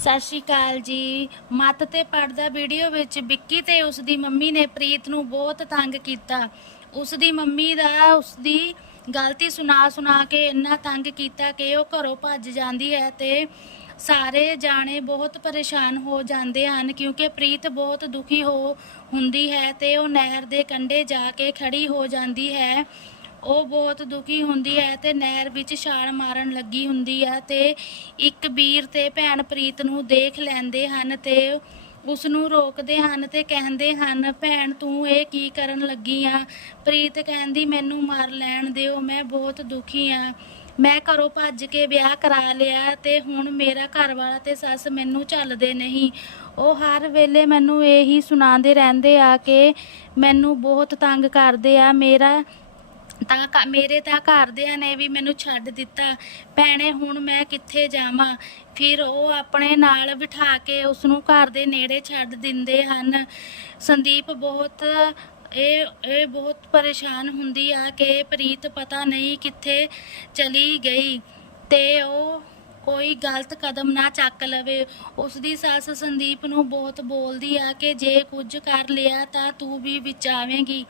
ਸਤਿ ਸ਼੍ਰੀ ਅਕਾਲ ਜੀ। ਮੱਤ ਤੇ ਪੜਦਾ ਵੀਡੀਓ ਵਿੱਚ ਵਿੱਕੀ ਤੇ ਉਸ ਦੀ ਮੰਮੀ ਨੇ ਪ੍ਰੀਤ ਨੂੰ ਬਹੁਤ ਤੰਗ ਕੀਤਾ। ਉਸ ਦੀ ਮੰਮੀ ਦਾ ਉਸ ਦੀ ਗਲਤੀ ਸੁਣਾ ਸੁਣਾ ਕੇ ਇੰਨਾ ਤੰਗ ਕੀਤਾ ਕਿ ਉਹ ਘਰੋਂ ਭੱਜ ਜਾਂਦੀ ਹੈ ਤੇ ਸਾਰੇ ਜਾਣੇ ਬਹੁਤ ਪਰੇਸ਼ਾਨ ਹੋ ਜਾਂਦੇ ਹਨ ਕਿਉਂਕਿ ਪ੍ਰੀਤ ਬਹੁਤ ਦੁਖੀ ਹੋ ਹੁੰਦੀ ਹੈ ਤੇ ਉਹ ਨਹਿਰ ਦੇ ਕੰਢੇ ਜਾ ਕੇ ਖੜੀ ਹੋ ਜਾਂਦੀ ਹੈ। ਉਹ ਬਹੁਤ ਦੁਖੀ ਹੁੰਦੀ ਹੈ ਤੇ ਨਹਿਰ ਵਿੱਚ ਛਾਲ ਮਾਰਨ ਲੱਗੀ ਹੁੰਦੀ ਹੈ ਤੇ ਇੱਕ ਵੀਰ ਤੇ ਭੈਣ ਪ੍ਰੀਤ ਨੂੰ ਦੇਖ ਲੈਂਦੇ ਹਨ ਤੇ ਉਸ ਨੂੰ ਰੋਕਦੇ ਹਨ ਤੇ ਕਹਿੰਦੇ ਹਨ, ਭੈਣ, ਤੂੰ ਇਹ ਕੀ ਕਰਨ ਲੱਗੀ ਆ? ਪ੍ਰੀਤ ਕਹਿੰਦੀ, ਮੈਨੂੰ ਮਾਰ ਲੈਣ ਦਿਓ, ਮੈਂ ਬਹੁਤ ਦੁਖੀ ਆ। ਮੈਂ ਘਰੋਂ ਭੱਜ ਕੇ ਵਿਆਹ ਕਰਾ ਲਿਆ ਤੇ ਹੁਣ ਮੇਰਾ ਘਰ ਵਾਲਾ ਤੇ ਸੱਸ ਮੈਨੂੰ ਚੱਲਦੇ ਨਹੀਂ। ਉਹ ਹਰ ਵੇਲੇ ਮੈਨੂੰ ਇਹੀ ਸੁਣਾਉਂਦੇ ਰਹਿੰਦੇ ਆ ਕਿ ਮੈਨੂੰ ਬਹੁਤ ਤੰਗ ਕਰਦੇ ਆ। ਮੇਰਾ ਤਾਂ ਘ- ਮੇਰੇ ਤਾਂ ਘਰਦਿਆਂ ਨੇ ਵੀ ਮੈਨੂੰ ਛੱਡ ਦਿੱਤਾ। ਭੈਣੇ, ਹੁਣ ਮੈਂ ਕਿੱਥੇ ਜਾਵਾਂ? ਫਿਰ ਉਹ ਆਪਣੇ ਨਾਲ ਬਿਠਾ ਕੇ ਉਸ ਨੂੰ ਘਰ ਦੇ ਨੇੜੇ ਛੱਡ ਦਿੰਦੇ ਹਨ। ਸੰਦੀਪ ਬਹੁਤ ਇਹ ਇਹ ਬਹੁਤ ਪਰੇਸ਼ਾਨ ਹੁੰਦੀ ਆ ਕਿ ਪ੍ਰੀਤ ਪਤਾ ਨਹੀਂ ਕਿੱਥੇ ਚਲੀ ਗਈ ਤੇ ਉਹ ਕੋਈ ਗਲਤ ਕਦਮ ਨਾ ਚੱਕ ਲਵੇ। ਉਸ ਦੀ ਸੱਸ ਸੰਦੀਪ ਨੂੰ ਬਹੁਤ ਬੋਲਦੀ ਆ ਕਿ ਜੇ ਕੁਝ ਕਰ ਲਿਆ ਤਾਂ ਤੂੰ ਵੀ ਵਿੱਚ ਆਵੇਂਗੀ।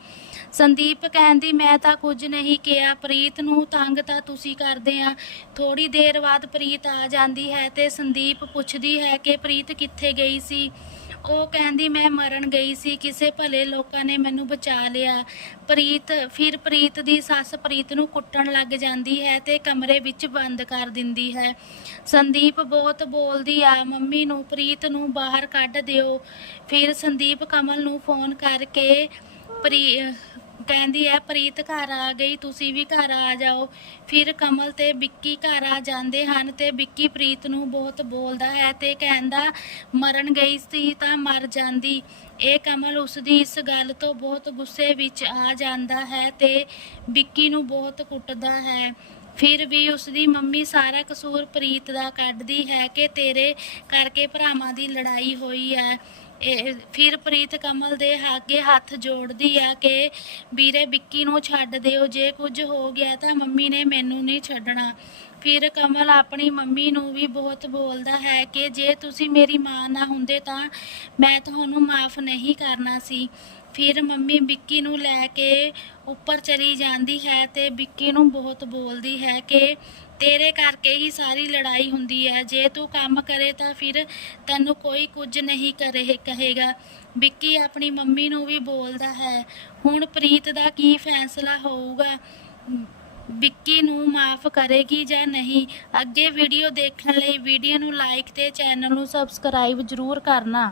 ਸੰਦੀਪ ਕਹਿੰਦੀ, ਮੈਂ ਤਾਂ ਕੁਝ ਨਹੀਂ ਕਿਹਾ। ਪ੍ਰੀਤ ਨੂੰ ਤੰਗ ਤਾਂ ਤੁਸੀਂ ਕਰਦੇ ਆ। ਥੋੜੀ ਦੇਰ ਬਾਅਦ ਪ੍ਰੀਤ ਆ ਜਾਂਦੀ ਹੈ ਤੇ ਸੰਦੀਪ ਪੁੱਛਦੀ ਹੈ ਕਿ ਪ੍ਰੀਤ ਕਿੱਥੇ ਗਈ ਸੀ? ਉਹ ਕਹਿੰਦੀ, ਮੈਂ ਮਰਨ ਗਈ ਸੀ। ਕਿਸੇ ਭਲੇ ਲੋਕਾਂ ਨੇ ਮੈਨੂੰ ਬਚਾ ਲਿਆ। ਪ੍ਰੀਤ, ਫਿਰ ਪ੍ਰੀਤ ਦੀ ਸੱਸ ਪ੍ਰੀਤ ਨੂੰ ਕੁੱਟਣ ਲੱਗ ਜਾਂਦੀ ਹੈ ਤੇ ਕਮਰੇ ਵਿੱਚ ਬੰਦ ਕਰ ਦਿੰਦੀ ਹੈ। ਸੰਦੀਪ ਬਹੁਤ ਬੋਲਦੀ ਆ, ਮੰਮੀ ਨੂੰ, ਪ੍ਰੀਤ ਨੂੰ ਬਾਹਰ ਕੱਢ ਦਿਓ। ਫਿਰ ਸੰਦੀਪ ਕਮਲ ਨੂੰ ਫੋਨ ਕਰਕੇ ਪ੍ਰੀ, ਕਹਿੰਦੀ ਹੈ, ਪ੍ਰੀਤ ਘਰ ਆ ਗਈ, ਤੁਸੀਂ ਵੀ ਘਰ ਆ ਜਾਓ। ਫਿਰ ਕਮਲ ਤੇ ਵਿੱਕੀ ਘਰ ਆ ਜਾਂਦੇ ਹਨ ਤੇ ਵਿੱਕੀ ਪ੍ਰੀਤ ਨੂੰ ਬਹੁਤ ਬੋਲਦਾ ਹੈ ਤੇ ਕਹਿੰਦਾ, ਮਰਨ ਗਈ ਸੀ ਤਾਂ ਮਰ ਜਾਂਦੀ। ਇਹ ਕਮਲ ਉਸ ਦੀ ਇਸ ਗੱਲ ਤੋਂ ਬਹੁਤ ਗੁੱਸੇ ਵਿੱਚ ਆ ਜਾਂਦਾ ਹੈ ਤੇ ਵਿੱਕੀ ਨੂੰ ਬਹੁਤ ਕੁੱਟਦਾ ਹੈ। ਫਿਰ ਵੀ ਉਸ ਦੀ ਮੰਮੀ ਸਾਰਾ ਕਸੂਰ ਪ੍ਰੀਤ ਦਾ ਕੱਢਦੀ ਹੈ ਕਿ ਤੇਰੇ ਕਰਕੇ ਭਰਾਵਾਂ ਦੀ ਲੜਾਈ ਹੋਈ ਹੈ। ਇਹ ਫਿਰ ਪ੍ਰੀਤ ਕਮਲ ਦੇ ਅੱਗੇ ਹੱਥ ਜੋੜਦੀ ਆ ਕਿ ਵੀਰੇ ਵਿੱਕੀ ਨੂੰ ਛੱਡ ਦਿਓ, ਜੇ ਕੁਝ ਹੋ ਗਿਆ ਤਾਂ ਮੰਮੀ ਨੇ ਮੈਨੂੰ ਨਹੀਂ ਛੱਡਣਾ। ਫਿਰ ਕਮਲ ਆਪਣੀ ਮੰਮੀ ਨੂੰ ਵੀ ਬਹੁਤ ਬੋਲਦਾ ਹੈ ਕਿ ਜੇ ਤੁਸੀਂ ਮੇਰੀ ਮਾਂ ਨਾ ਹੁੰਦੇ ਤਾਂ ਮੈਂ ਤੁਹਾਨੂੰ ਮਾਫ ਨਹੀਂ ਕਰਨਾ ਸੀ। ਫਿਰ ਮੰਮੀ ਵਿੱਕੀ ਨੂੰ ਲੈ ਕੇ ਉੱਪਰ ਚਲੀ ਜਾਂਦੀ ਹੈ ਤੇ ਵਿੱਕੀ ਨੂੰ ਬਹੁਤ ਬੋਲਦੀ ਹੈ ਕਿ ਤੇਰੇ ਕਰਕੇ ਹੀ ਸਾਰੀ ਲੜਾਈ ਹੁੰਦੀ ਹੈ, ਜੇ ਤੂੰ ਕੰਮ ਕਰੇ ਤਾਂ ਫਿਰ ਤੈਨੂੰ ਕੋਈ ਕੁਝ ਨਹੀਂ ਕਰੇ, ਕਹੇਗਾ। ਵਿੱਕੀ ਆਪਣੀ ਮੰਮੀ ਨੂੰ ਵੀ ਬੋਲਦਾ ਹੈ, ਹੁਣ ਪ੍ਰੀਤ ਦਾ ਕੀ ਫੈਸਲਾ ਹੋਊਗਾ? ਵਿੱਕੀ ਨੂੰ ਮਾਫ ਕਰੇਗੀ ਜਾਂ ਨਹੀਂ? ਅੱਗੇ ਵੀਡੀਓ ਦੇਖਣ ਲਈ ਵੀਡੀਓ ਨੂੰ ਲਾਈਕ ਤੇ ਚੈਨਲ ਨੂੰ ਸਬਸਕ੍ਰਾਈਬ ਜ਼ਰੂਰ ਕਰਨਾ।